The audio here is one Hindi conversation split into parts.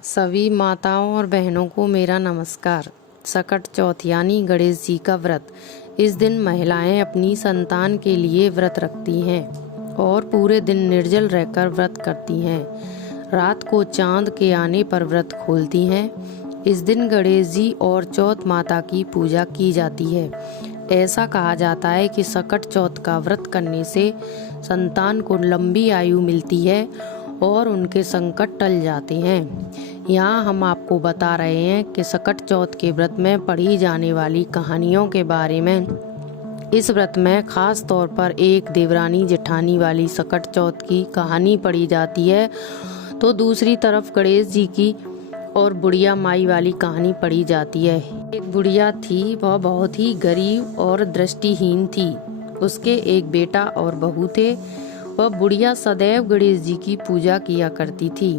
सभी माताओं और बहनों को मेरा नमस्कार। सकट चौथ यानी गणेश जी का व्रत। इस दिन महिलाएं अपनी संतान के लिए व्रत रखती हैं और पूरे दिन निर्जल रहकर व्रत करती हैं। रात को चांद के आने पर व्रत खोलती हैं। इस दिन गणेश जी और चौथ माता की पूजा की जाती है। ऐसा कहा जाता है कि सकट चौथ का व्रत करने से संतान को लंबी आयु मिलती है और उनके संकट टल जाते हैं। यहाँ हम आपको बता रहे हैं कि सकट चौथ के व्रत में पढ़ी जाने वाली कहानियों के बारे में। इस व्रत में खास तौर पर एक देवरानी जेठानी वाली सकट चौथ की कहानी पढ़ी जाती है, तो दूसरी तरफ गणेश जी की और बुढ़िया माई वाली कहानी पढ़ी जाती है। एक बुढ़िया थी, वह बहुत ही गरीब और दृष्टिहीन थी। उसके एक बेटा और बहू थे। वह बुढ़िया सदैव गणेश जी की पूजा किया करती थी।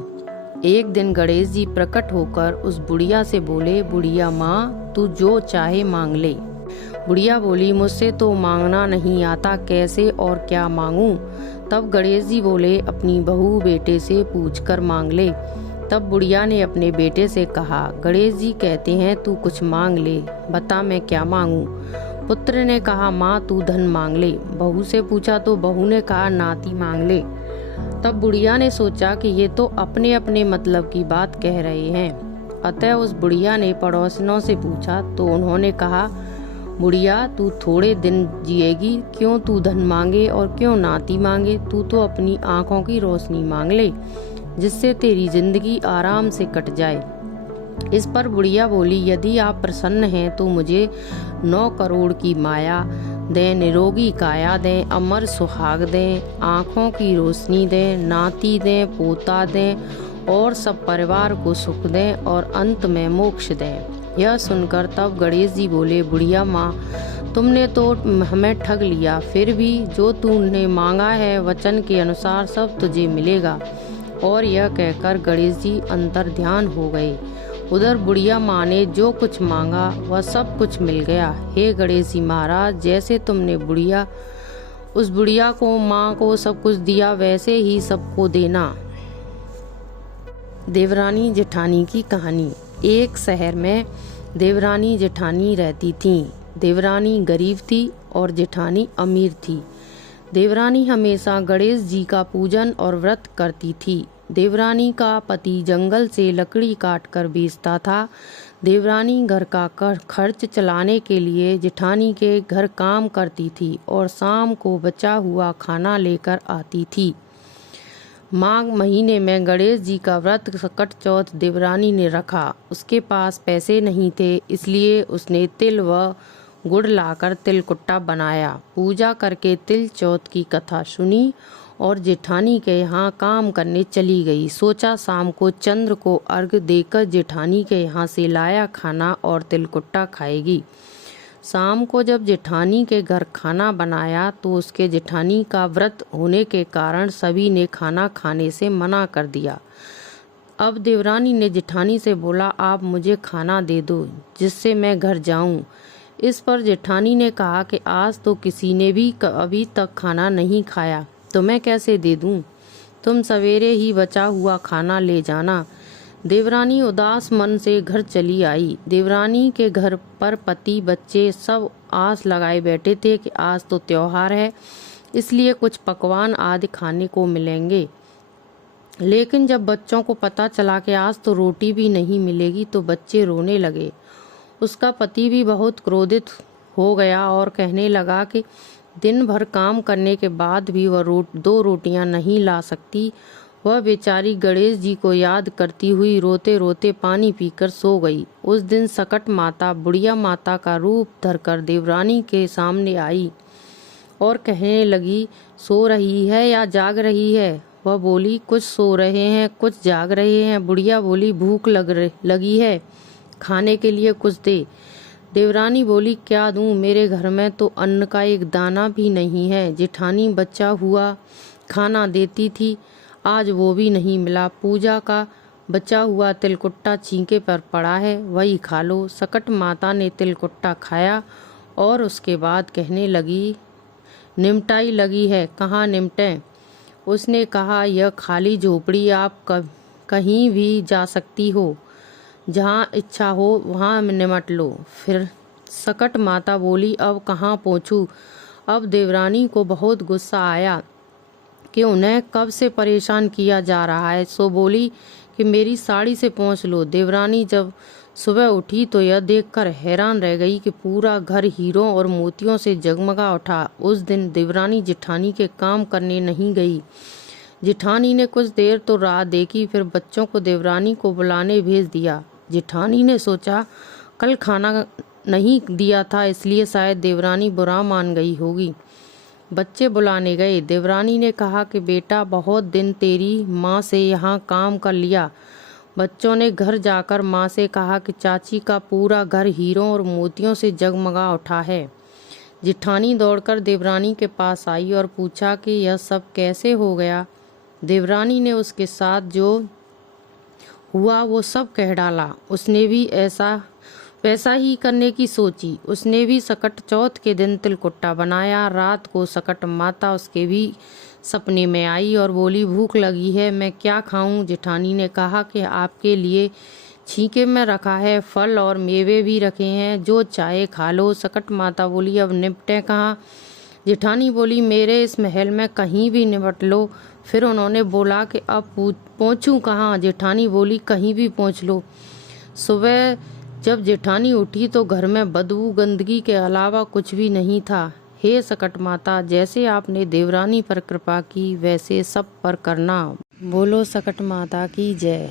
एक दिन गणेश जी प्रकट होकर उस बुढ़िया से बोले, बुढ़िया माँ, तू जो चाहे मांग ले। बुढ़िया बोली, मुझसे तो मांगना नहीं आता, कैसे और क्या मांगूं? तब गणेश जी बोले, अपनी बहू बेटे से पूछकर मांग ले। तब बुढ़िया ने अपने बेटे से कहा, गणेश जी कहते हैं तू कुछ मांग ले, बता मैं क्या मांगूं? पुत्र ने कहा, माँ तू धन मांग ले। बहू से पूछा तो बहू ने कहा, नाती मांग ले। तब बुढ़िया ने सोचा कि ये तो अपने अपने मतलब की बात कह रहे हैं। अतः उस बुढ़िया ने पड़ोसिनों से पूछा तो उन्होंने कहा, बुढ़िया तू थोड़े दिन जिएगी, क्यों तू धन मांगे और क्यों नाती मांगे? तू तो अपनी आंखों की रोशनी मांग ले, जिससे तेरी जिंदगी आराम से कट जाए। इस पर बुढ़िया बोली, यदि आप प्रसन्न हैं तो मुझे 9 करोड़ की माया दें, निरोगी काया दें, अमर सुहाग दें, आँखों की रोशनी दें, नाती दें, पोता दें और सब परिवार को सुख दें और अंत में मोक्ष दें। यह सुनकर तब गणेश जी बोले, बुढ़िया माँ, तुमने तो हमें ठग लिया, फिर भी जो तूने मांगा है वचन के अनुसार सब तुझे मिलेगा। और यह कहकर गणेश जी अंतर ध्यान हो गए। उधर बुढ़िया माँ ने जो कुछ मांगा वह सब कुछ मिल गया। हे गणेश जी महाराज, जैसे तुमने उस बुढ़िया को माँ को सब कुछ दिया, वैसे ही सबको देना। देवरानी जेठानी की कहानी। एक शहर में देवरानी जेठानी रहती थीं। देवरानी गरीब थी और जेठानी अमीर थी। देवरानी हमेशा गणेश जी का पूजन और व्रत करती थी। देवरानी का पति जंगल से लकड़ी काटकर बेचता था। देवरानी घर का खर्च चलाने के लिए जेठानी के घर काम करती थी और शाम को बचा हुआ खाना लेकर आती थी। माघ महीने में गणेश जी का व्रत सकट चौथ देवरानी ने रखा। उसके पास पैसे नहीं थे, इसलिए उसने तिल व गुड़ लाकर तिलकुट्टा बनाया। पूजा करके तिल चौथ की कथा सुनी और जेठानी के यहाँ काम करने चली गई। सोचा शाम को चंद्र को अर्घ देकर जेठानी के यहाँ से लाया खाना और तिलकुट्टा खाएगी। शाम को जब जेठानी के घर खाना बनाया तो उसके जेठानी का व्रत होने के कारण सभी ने खाना खाने से मना कर दिया। अब देवरानी ने जेठानी से बोला, आप मुझे खाना दे दो जिससे मैं घर जाऊं। इस पर जेठानी ने कहा कि आज तो किसी ने भी अभी तक खाना नहीं खाया, तो मैं कैसे दे दूं? तुम सवेरे ही बचा हुआ खाना ले जाना। देवरानी उदास मन से घर चली आई। देवरानी के घर पर पति बच्चे सब आस लगाए बैठे थे कि आज तो त्योहार है, इसलिए कुछ पकवान आदि खाने को मिलेंगे। लेकिन जब बच्चों को पता चला कि आज तो रोटी भी नहीं मिलेगी तो बच्चे रोने लगे। उसका पति भी बहुत क्रोधित हो गया और कहने लगा कि दिन भर काम करने के बाद भी वह 2 रोटियां नहीं ला सकती। वह बेचारी गणेश जी को याद करती हुई रोते रोते पानी पीकर सो गई। उस दिन सकट माता बुढ़िया माता का रूप धरकर देवरानी के सामने आई और कहने लगी, सो रही है या जाग रही है? वह बोली, कुछ सो रहे हैं, कुछ जाग रहे हैं। बुढ़िया बोली, भूख लगी है, खाने के लिए कुछ दे। देवरानी बोली, क्या दूं? मेरे घर में तो अन्न का एक दाना भी नहीं है। जेठानी बचा हुआ खाना देती थी, आज वो भी नहीं मिला। पूजा का बचा हुआ तिलकुट्टा छींके पर पड़ा है, वही खा लो। सकट माता ने तिलकुट्टा खाया और उसके बाद कहने लगी, निमटाई लगी है, कहाँ निमटें? उसने कहा, यह खाली झोपड़ी आप कहीं भी जा सकती हो, जहाँ इच्छा हो वहाँ निमट लो। फिर सकट माता बोली, अब कहाँ पहुँचूँ। अब देवरानी को बहुत गुस्सा आया कि उन्हें कब से परेशान किया जा रहा है, सो बोली कि मेरी साड़ी से पहुँच लो। देवरानी जब सुबह उठी तो यह देखकर हैरान रह गई कि पूरा घर हीरों और मोतियों से जगमगा उठा। उस दिन देवरानी जिठानी के काम करने नहीं गई। जिठानी ने कुछ देर तो राह देखी, फिर बच्चों को देवरानी को बुलाने भेज दिया। जिठानी ने सोचा कल खाना नहीं दिया था, इसलिए शायद देवरानी बुरा मान गई होगी। बच्चे बुलाने गए। देवरानी ने कहा कि बेटा, बहुत दिन तेरी माँ से यहाँ काम कर लिया। बच्चों ने घर जाकर माँ से कहा कि चाची का पूरा घर हीरों और मोतियों से जगमगा उठा है। जिठानी दौड़कर देवरानी के पास आई और पूछा कि यह सब कैसे हो गया। देवरानी ने उसके साथ जो हुआ वो सब कह डाला। उसने भी वैसा ही करने की सोची। उसने भी सकट चौथ के दिन तिलकुट्टा बनाया। रात को सकट माता उसके भी सपने में आई और बोली, भूख लगी है, मैं क्या खाऊं। जिठानी ने कहा कि आपके लिए छींके में रखा है, फल और मेवे भी रखे हैं, जो चाहे खा लो। सकट माता बोली, अब निपटे कहाँ। जिठानी बोली, मेरे इस महल में कहीं भी निपट लो। फिर उन्होंने बोला कि अब पहुँचूं कहाँ। जिठानी बोली, कहीं भी पहुँच लो। सुबह जब जेठानी उठी तो घर में बदबू गंदगी के अलावा कुछ भी नहीं था। हे सकट माता, जैसे आपने देवरानी पर कृपा की वैसे सब पर करना। बोलो सकट माता की जय।